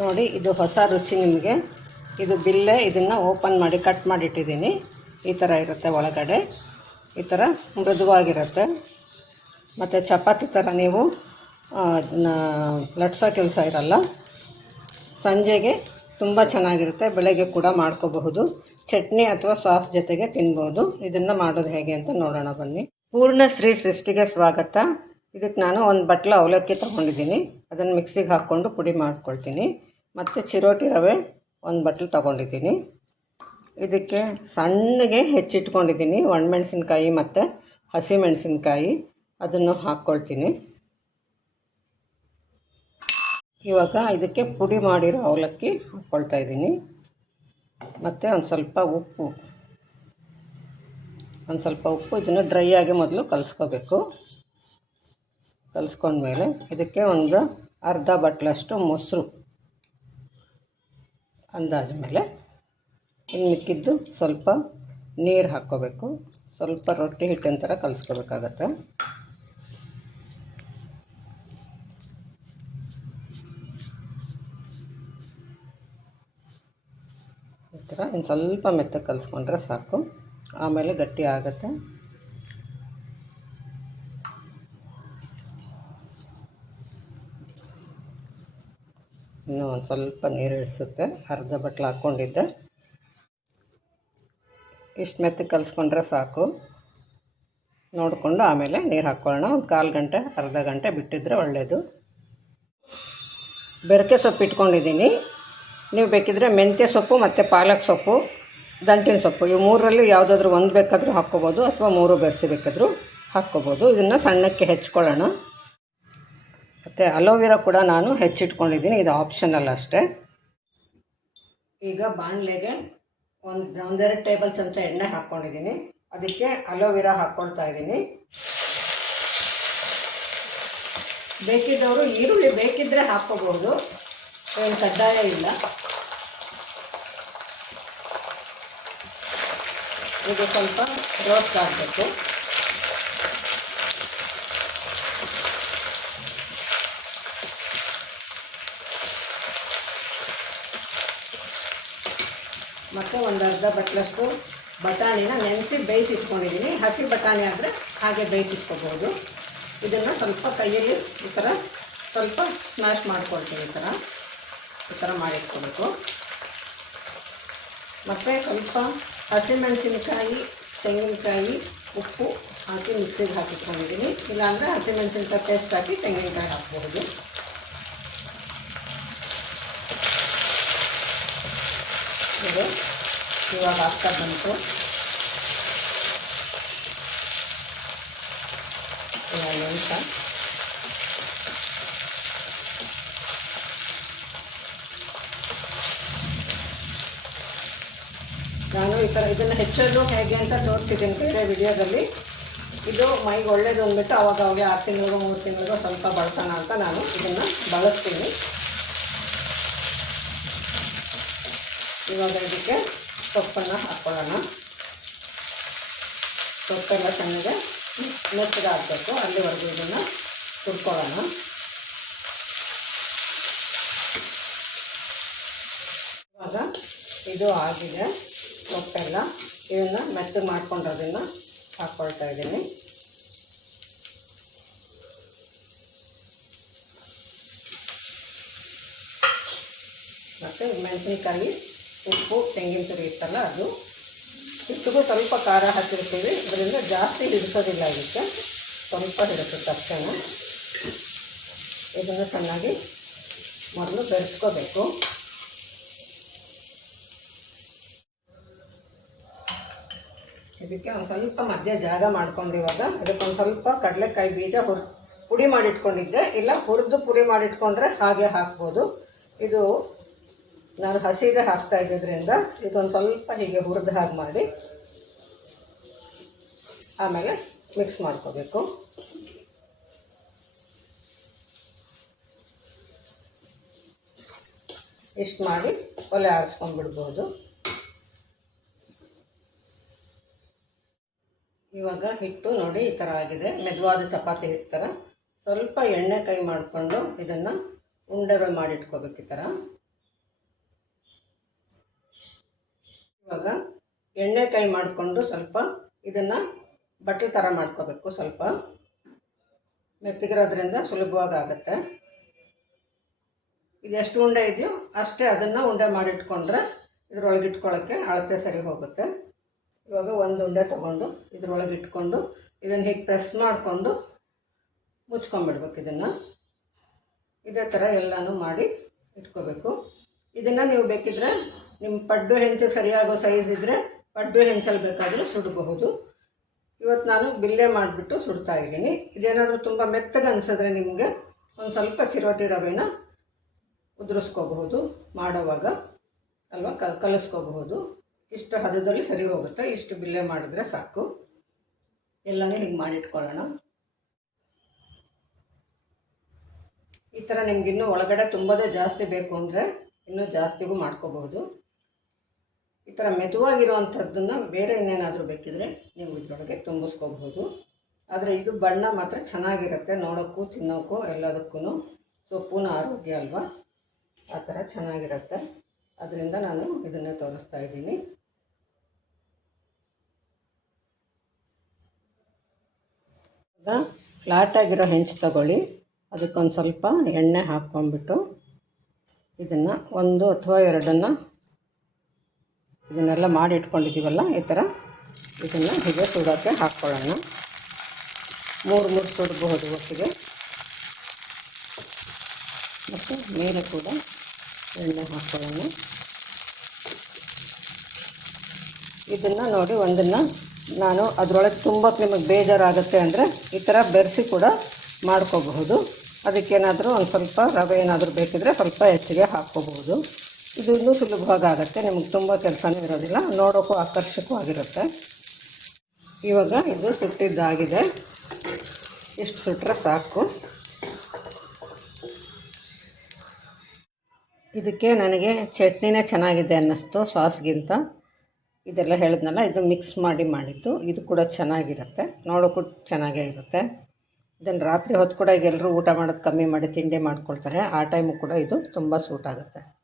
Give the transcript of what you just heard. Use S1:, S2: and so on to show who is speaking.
S1: ನೋಡಿ, ಇದು ಹೊಸ ರುಚಿ ನಿಮಗೆ. ಇದು ಬಿಲ್ಲೆ ಇದನ್ನು ಓಪನ್ ಮಾಡಿ, ಕಟ್ ಮಾಡಿಟ್ಟಿದ್ದೀನಿ ಈ ಥರ ಇರುತ್ತೆ ಒಳಗಡೆ. ಈ ಥರ ಮೃದುವಾಗಿರುತ್ತೆ. ಮತ್ತು ಚಪಾತಿ ಥರ ನೀವು ಲಟ್ಸೋ ಕೆಲಸ ಇರಲ್ಲ. ಸಂಜೆಗೆ ತುಂಬ ಚೆನ್ನಾಗಿರುತ್ತೆ. ಬೆಳಗ್ಗೆ ಕೂಡ ಮಾಡ್ಕೋಬಹುದು. ಚಟ್ನಿ ಅಥವಾ ಸಾಸ್ ಜೊತೆಗೆ ತಿನ್ಬೋದು. ಇದನ್ನು ಮಾಡೋದು ಹೇಗೆ ಅಂತ ನೋಡೋಣ ಬನ್ನಿ. ಪೂರ್ಣ ಶ್ರೀ ಸೃಷ್ಟಿಗೆ ಸ್ವಾಗತ. ಇದಕ್ಕೆ ನಾನು ಒಂದು ಬಟ್ಲು ಅವಲಕ್ಕಿ ತೊಗೊಂಡಿದ್ದೀನಿ. ಅದನ್ನು ಮಿಕ್ಸಿಗೆ ಹಾಕ್ಕೊಂಡು ಪುಡಿ ಮಾಡ್ಕೊಳ್ತೀನಿ. ಮತ್ತು ಚಿರೋಟಿ ರವೆ ಒಂದು ಬಟ್ಲು ತೊಗೊಂಡಿದ್ದೀನಿ. ಇದಕ್ಕೆ ಸಣ್ಣಗೆ ಹೆಚ್ಚಿಟ್ಕೊಂಡಿದ್ದೀನಿ. ಒಣಮೆಣಸಿನ್ಕಾಯಿ ಮತ್ತು ಹಸಿಮೆಣಸಿನ್ಕಾಯಿ ಅದನ್ನು ಹಾಕ್ಕೊಳ್ತೀನಿ. ಇವಾಗ ಇದಕ್ಕೆ ಪುಡಿ ಮಾಡಿರೋ ಅವಲಕ್ಕಿ ಹಾಕ್ಕೊಳ್ತಾ ಇದ್ದೀನಿ. ಮತ್ತು ಒಂದು ಸ್ವಲ್ಪ ಉಪ್ಪು. ಒಂದು ಸ್ವಲ್ಪ ಉಪ್ಪು. ಇದನ್ನು ಡ್ರೈ ಆಗಿ ಮೊದಲು ಕಲಿಸ್ಕೋಬೇಕು. ಕಲಿಸ್ಕೊಂಡ್ಮೇಲೆ ಇದಕ್ಕೆ ಒಂದು ಅರ್ಧ ಬಟ್ಲಷ್ಟು ಮೊಸರು ಅಂದಾಜ ಮೇಲೆ. ಮಿಕ್ಕಿದ್ದು ಸ್ವಲ್ಪ ನೀರು ಹಾಕ್ಕೋಬೇಕು. ಸ್ವಲ್ಪ ರೊಟ್ಟಿ ಹಿಟ್ಟಿನ ಥರ ಕಲಿಸ್ಕೋಬೇಕಾಗತ್ತೆ. ಈ ಥರ ಇನ್ನು ಸ್ವಲ್ಪ ಮೆತ್ತಗೆ ಕಲಿಸ್ಕೊಂಡ್ರೆ ಸಾಕು. ಆಮೇಲೆ ಗಟ್ಟಿ ಆಗುತ್ತೆ. ಇನ್ನೂ ಒಂದು ಸ್ವಲ್ಪ ನೀರು ಇಡಿಸುತ್ತೆ ಅರ್ಧ ಬಟ್ಲು ಹಾಕ್ಕೊಂಡಿದ್ದೆ ಇಷ್ಟು ಮೆತ್ತಗೆ ಕಲಿಸ್ಕೊಂಡ್ರೆ ಸಾಕು. ನೋಡಿಕೊಂಡು ಆಮೇಲೆ ನೀರು ಹಾಕ್ಕೊಳ್ಳೋಣ ಒಂದು ಕಾಲು ಗಂಟೆ, ಅರ್ಧ ಗಂಟೆ ಬಿಟ್ಟಿದ್ರೆ ಒಳ್ಳೆಯದು ಬೆರಕೆ ಸೊಪ್ಪು ಇಟ್ಕೊಂಡಿದ್ದೀನಿ. ನೀವು ಬೇಕಿದ್ರೆ ಮೆಂತ್ಯ ಸೊಪ್ಪು ಮತ್ತು ಪಾಲಕ್ ಸೊಪ್ಪು, ದಂಟಿನ ಸೊಪ್ಪು, ಇವು ಮೂರರಲ್ಲಿ ಯಾವುದಾದ್ರೂ ಒಂದು ಬೇಕಾದರೂ ಹಾಕ್ಕೋಬೋದು, ಅಥವಾ ಮೂರು ಬೆರೆಸಿ ಬೇಕಾದರೂ ಹಾಕ್ಕೋಬೋದು. ಇದನ್ನು ಸಣ್ಣಕ್ಕೆ ಹೆಚ್ಕೊಳ್ಳೋಣ. ಮತ್ತು ಅಲೋವೆರಾ ಕೂಡ ನಾನು ಹೆಚ್ಚಿಟ್ಕೊಂಡಿದ್ದೀನಿ, ಇದು ಆಪ್ಷನಲ್ ಅಷ್ಟೇ. ಈಗ ಬಾಣಲೆಗೆ ಒಂದು ಒಂದೆರಡು ಟೇಬಲ್ ಚಮಚ ಎಣ್ಣೆ ಹಾಕ್ಕೊಂಡಿದ್ದೀನಿ. ಅದಕ್ಕೆ ಅಲೋವೆರಾ ಹಾಕ್ಕೊಳ್ತಾ ಇದ್ದೀನಿ. ಬೇಕಿದ್ದವರು ಈರುಳ್ಳಿ ಬೇಕಿದ್ದರೆ ಹಾಕ್ಕೋಬಹುದು. ಏನು ಕಡ್ಡಾಯ ಇಲ್ಲ. ಇದು ಸ್ವಲ್ಪ ರೋಸ್ಟ್ ಆಗಬೇಕು. ಮತ್ತು ಒಂದು ಅರ್ಧ ಬಟ್ಲಷ್ಟು ಬಟಾಣಿನ ನೆನೆಸಿ ಬೇಯಿಸಿಟ್ಕೊಂಡಿದ್ದೀನಿ. ಹಸಿ ಬಟಾಣಿ ಆದರೆ ಹಾಗೆ ಬೇಯಿಸಿಟ್ಕೋಬೋದು. ಇದನ್ನು ಸ್ವಲ್ಪ ಕೈಯಲ್ಲಿ ಈ ಥರ ಸ್ವಲ್ಪ ಸ್ಮ್ಯಾಶ್ ಮಾಡ್ಕೊಳ್ತೀನಿ ಈ ಥರ ಈ ಥರ ಮಾಡಿಟ್ಕೊಬೇಕು. ಮತ್ತು ಸ್ವಲ್ಪ ಹಸಿಮೆಣಸಿನಕಾಯಿ ತೆಂಗಿನಕಾಯಿ, ಉಪ್ಪು ಹಾಕಿ ಮಿಕ್ಸಿಗೆ ಹಾಕಿಟ್ಕೊಂಡಿದ್ದೀನಿ. ಇಲ್ಲಾಂದರೆ ಹಸಿಮೆಣಸಿನಕಾಯಿ ಪೇಸ್ಟ್ ಹಾಕಿ ತೆಂಗಿನಕಾಯಿ ಹಾಕ್ಬೋದು. ಇದು. ಇವಾಗ ಆಗ್ತಾ ಬಂತು. ಇವಾಗ ನಿಮಿಷ ನಾನು ಈ ಥರ ಇದನ್ನು ಹೆಚ್ಚೋದು ಹೇಗೆ ಅಂತ ತೋರಿಸಿದ್ದೀನಿ ಬೇರೆ ವಿಡಿಯೋದಲ್ಲಿ. ಇದು ಮೈಗೆ ಒಳ್ಳೇದು ಅಂದ್ಬಿಟ್ಟು ಅವಾಗ ಅವಾಗ ಆರು ತಿಂಗಳಿಗೋ, ಮೂರು ತಿಂಗಳಿಗೋ ಸ್ವಲ್ಪ ಬಳಸೋಣ ಅಂತ ನಾನು ಇದನ್ನು ಬಳಸ್ತೀನಿ. ಇವಾಗ ಇದಕ್ಕೆ ಸೊಪ್ಪನ್ನು ಹಾಕ್ಕೊಳ್ಳೋಣ ಸೊಪ್ಪೆಲ್ಲ ಚೆನ್ನಾಗಿ ಹಾಕಬೇಕು ಅಲ್ಲಿವರೆಗೂ ಇದನ್ನು ಹುರ್ಕೊಳ್ಳೋಣ. ಇವಾಗ ಇದು ಆಗಿದೆ. ಸೊಪ್ಪೆಲ್ಲ ಇದನ್ನು ಮೆತ್ತಗೆ ಮಾಡ್ಕೊಂಡ್ರದನ್ನು ಹಾಕ್ಕೊಳ್ತಾ ಇದ್ದೀನಿ. ಮತ್ತು ಮೆಣಸಿನ್ಕಾಯಿ ಉಪ್ಪು ತೆಂಗಿನ ತುರಿ ಇತ್ತಲ್ಲ ಅದು. ಹಿಟ್ಟಿಗೂ ಸ್ವಲ್ಪ ಖಾರ ಹಾಕಿರ್ತೀವಿ. ಅದರಿಂದ ಜಾಸ್ತಿ ಹಿಡಿಸೋದಿಲ್ಲ ಇದಕ್ಕೆ. ಸ್ವಲ್ಪ ಹಿಡಿಸುತ್ತೆ ಅಷ್ಟೇ ಇದನ್ನು ಚೆನ್ನಾಗಿ ಮೊದಲು ಬೆರೆಸ್ಕೋಬೇಕು. ಇದಕ್ಕೆ ಒಂದು ಸ್ವಲ್ಪ ಮಧ್ಯ ಜಾಗ ಮಾಡ್ಕೊಂಡು ಇವಾಗ ಒಂದು ಸ್ವಲ್ಪ ಕಡಲೆಕಾಯಿ ಬೀಜ ಹುರ್, ಪುಡಿ ಮಾಡಿಟ್ಕೊಂಡಿದ್ದೆ. ಇಲ್ಲ ಹುರಿದು ಪುಡಿ ಮಾಡಿಟ್ಕೊಂಡ್ರೆ ಹಾಗೆ ಹಾಕ್ಬೋದು. ಇದು ನಾನು ಹಸಿದೆ ಹಾಕ್ತಾ ಇದ್ದಿದ್ರಿಂದ ಇದೊಂದು ಸ್ವಲ್ಪ ಹೀಗೆ ಹುರಿದು ಹಾಗೆ ಮಾಡಿ ಆಮೇಲೆ ಮಿಕ್ಸ್ ಮಾಡ್ಕೋಬೇಕು. ಇಷ್ಟು ಮಾಡಿ ಒಲೆ ಆರಿಸ್ಕೊಂಡ್ಬಿಡ್ಬೋದು ಇವಾಗ ಹಿಟ್ಟು ನೋಡಿ ಈ ಥರ ಆಗಿದೆ. ಮೆದುವಾದ ಚಪಾತಿ ಹಿಟ್ಟು ಥರ. ಸ್ವಲ್ಪ ಎಣ್ಣೆ ಕೈ ಮಾಡಿಕೊಂಡು ಇದನ್ನು ಉಂಡೆಗಳು ಮಾಡಿಟ್ಕೋಬೇಕು ಈ ಥರ. ಇವಾಗ ಎಣ್ಣೆ ಕೈ ಮಾಡಿಕೊಂಡು ಸ್ವಲ್ಪ ಇದನ್ನು ಬಟ್ಲು ಥರ ಮಾಡ್ಕೋಬೇಕು ಸ್ವಲ್ಪ. ಮೆತ್ತಿಗಿರೋದ್ರಿಂದ ಸುಲಭವಾಗಿ ಆಗುತ್ತೆ ಇದು ಎಷ್ಟು ಉಂಡೆ ಇದೆಯೋ ಅಷ್ಟೇ ಅದನ್ನು ಉಂಡೆ ಮಾಡಿಟ್ಕೊಂಡ್ರೆ ಇದರೊಳಗೆ ಇಟ್ಕೊಳ್ಳೋಕ್ಕೆ ಅಳತೆ ಸರಿ ಹೋಗುತ್ತೆ. ಇವಾಗ ಒಂದು ಉಂಡೆ ತಗೊಂಡು ಇದರೊಳಗೆ ಇಟ್ಕೊಂಡು ಇದನ್ನು ಹೀಗೆ ಪ್ರೆಸ್ ಮಾಡಿಕೊಂಡು ಮುಚ್ಕೊಂಬಿಡ್ಬೇಕು ಇದನ್ನು. ಇದೇ ಥರ ಎಲ್ಲನೂ ಮಾಡಿ ಇಟ್ಕೋಬೇಕು. ಇದನ್ನು ನೀವು ಬೇಕಿದ್ರೆ ನಿಮ್ಮ ಪಡ್ಡು ಹೆಂಚಿಗೆ ಸರಿಯಾಗೋ ಸೈಜ್ ಇದ್ದರೆ ಪಡ್ಡು ಹೆಂಚಲ್ಲಿ ಬೇಕಾದರೂ ಸುಡಬಹುದು. ಇವತ್ತು ನಾನು ಬಿಲ್ಲೆ ಮಾಡಿಬಿಟ್ಟು ಸುಡ್ತಾ ಇದ್ದೀನಿ. ಇದೇನಾದರೂ ತುಂಬ ಮೆತ್ತಗೆ ಅನಿಸಿದ್ರೆ ನಿಮಗೆ ಒಂದು ಸ್ವಲ್ಪ ಚಿರೋಟಿ ರವೆನ ಉದುರಿಸ್ಕೋಬಹುದು. ಮಾಡೋವಾಗ ಅಲ್ವಾ ಕಲ್, ಕಲಿಸ್ಕೋಬಹುದು. ಇಷ್ಟು ಹದದಲ್ಲಿ ಸರಿ ಹೋಗುತ್ತೆ. ಇಷ್ಟು ಬಿಲ್ಲೆ ಮಾಡಿದ್ರೆ ಸಾಕು. ಎಲ್ಲನೂ ಹೀಗೆ ಮಾಡಿಟ್ಕೊಳ್ಳೋಣ. ಈ ಥರ ನಿಮ್ಗೆ ಇನ್ನೂ ಒಳಗಡೆ ತುಂಬದೇ ಜಾಸ್ತಿ ಬೇಕು ಅಂದರೆ ಇನ್ನೂ ಜಾಸ್ತಿಗೂ ಮಾಡ್ಕೋಬಹುದು. ಈ ಥರ ಮೆದುವಾಗಿರುವಂಥದ್ದನ್ನು ಬೇರೆ ಇನ್ನೇನಾದರೂ ಬೇಕಿದ್ರೆ ನೀವು ಇದರೊಳಗೆ ತುಂಬಿಸ್ಕೋಬಹುದು. ಆದರೆ ಇದು ಬಣ್ಣ ಮಾತ್ರ ಚೆನ್ನಾಗಿರುತ್ತೆ ನೋಡೋಕ್ಕೂ ತಿನ್ನೋಕ್ಕೂ ಎಲ್ಲದಕ್ಕೂ ಸೊಪ್ಪುನ ಆರೋಗ್ಯ ಅಲ್ವಾ? ಆ ಥರ ಚೆನ್ನಾಗಿರುತ್ತೆ. ಅದರಿಂದ ನಾನು ಇದನ್ನೇ ತೋರಿಸ್ತಾ ಇದ್ದೀನಿ. ಫ್ಲಾಟಾಗಿರೋ ಹೆಂಚು ತಗೊಳ್ಳಿ. ಅದಕ್ಕೊಂದು ಸ್ವಲ್ಪ ಎಣ್ಣೆ ಹಾಕ್ಕೊಂಡ್ಬಿಟ್ಟು ಇದನ್ನು ಒಂದು ಅಥವಾ ಎರಡನ್ನು ಇದನ್ನೆಲ್ಲ ಮಾಡಿ ಇಟ್ಕೊಂಡಿದ್ದೀವಲ್ಲ, ಈ ಥರ? ಇದನ್ನು ಹೀಗೆ ಸುಡೋಕ್ಕೆ ಹಾಕ್ಕೊಳ್ಳೋಣ. ಮೂರು ಮೂರು ಸುಡಬಹುದು ಒಟ್ಟಿಗೆ. ಮತ್ತು ಮೇಲೆ ಕೂಡ ಎಣ್ಣೆ ಹಾಕ್ಕೊಳ್ಳೋಣ. ಇದನ್ನು ನೋಡಿ, ಒಂದನ್ನು ನಾನು ಅದರೊಳಗೆ ತುಂಬ ನಿಮಗೆ ಬೇಜಾರಾಗುತ್ತೆ ಅಂದರೆ ಈ ಥರ ಬೆರೆಸಿ ಕೂಡ ಮಾಡ್ಕೋಬಹುದು. ಅದಕ್ಕೇನಾದರೂ ಒಂದು ಸ್ವಲ್ಪ ರವೆ ಏನಾದರೂ ಬೇಕಿದ್ರೆ ಸ್ವಲ್ಪ ಹೆಚ್ಚಿಗೆ ಹಾಕ್ಕೋಬಹುದು. ಇದು ಇನ್ನೂ ಸುಲಭವಾಗಿ ಆಗುತ್ತೆ. ನಿಮಗೆ ತುಂಬ ಕೆಲಸನೂ ಇರೋದಿಲ್ಲ. ನೋಡೋಕ್ಕೂ ಆಕರ್ಷಕವಾಗಿರುತ್ತೆ ಇವಾಗ ಇದು ಸುಟ್ಟಿದ್ದಾಗಿದೆ. ಇಷ್ಟು ಸುಟ್ಟರೆ ಸಾಕು. ಇದಕ್ಕೆ ನನಗೆ ಚಟ್ನಿನೇ ಚೆನ್ನಾಗಿದೆ ಅನ್ನಿಸ್ತು, ಸಾಸ್ಗಿಂತ. ಇದೆಲ್ಲ ಹೇಳಿದ್ನಲ್ಲ, ಇದು ಮಿಕ್ಸ್ ಮಾಡಿ ಮಾಡಿದ್ದು. ಇದು ಕೂಡ ಚೆನ್ನಾಗಿರುತ್ತೆ. ನೋಡೋಕ್ಕೂ ಚೆನ್ನಾಗೇ ಇರುತ್ತೆ. ಇದನ್ನು ರಾತ್ರಿ ಹೊತ್ತು ಕೂಡ ಈಗ ಎಲ್ಲರೂ ಊಟ ಮಾಡೋದು ಕಮ್ಮಿ ಮಾಡಿ ತಿಂಡಿ ಮಾಡ್ಕೊಳ್ತಾರೆ. ಆ ಟೈಮು ಕೂಡ ಇದು ತುಂಬ ಸೂಟ್ ಆಗುತ್ತೆ.